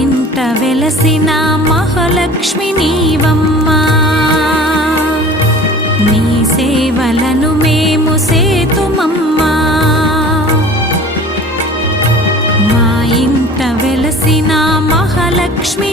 ఇంట వెలసిన మహాలక్ష్మి నీవమ్మ నీ సేవలను మేము సేతుమమ్మ మా ఇంట వెలసిన మహాలక్ష్మి